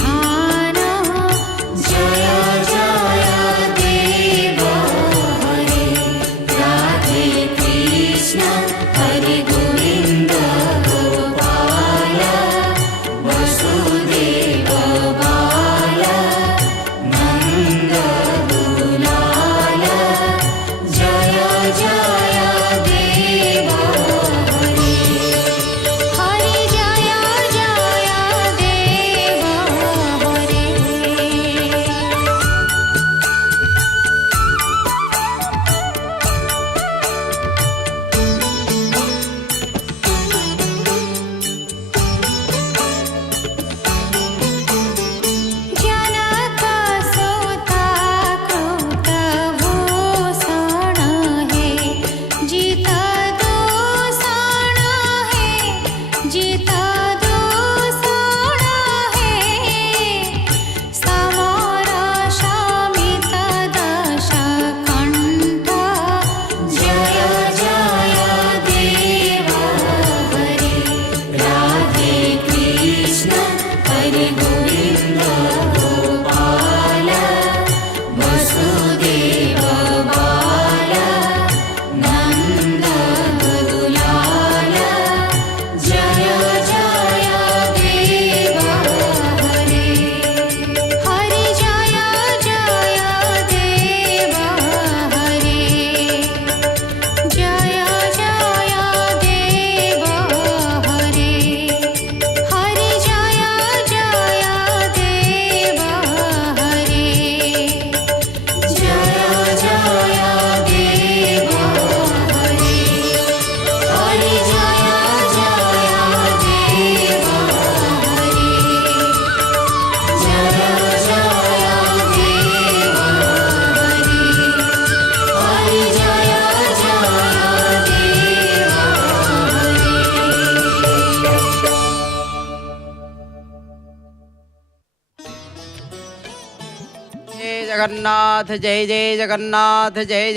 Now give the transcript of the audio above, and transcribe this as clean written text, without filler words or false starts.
विधान जय जय देव हरे राधे कृष्ण हरे गोविंद गोपाल वसुदेव बाल नंद दुलाल जय जय देव हरे हरे जय जय देव हरे जनक सुता कृत भूषण है जित दूषण है जित दूषण है समर शमित दश कंठ जय जय देव हरे राधे कृष्ण हरे गोविंद गोपाल वसुदेव बाल नंद दुलाल जय जय देव हरे हरे जय जय देव हरे जय जय देव हरे हरे जय जय देव हरे जय जय देव हरे हरे जय जय देव हरे जय जय देव हरे हरे जय जय देव हरे जय जगन्नाथ जय जय जगन्नाथ जय जय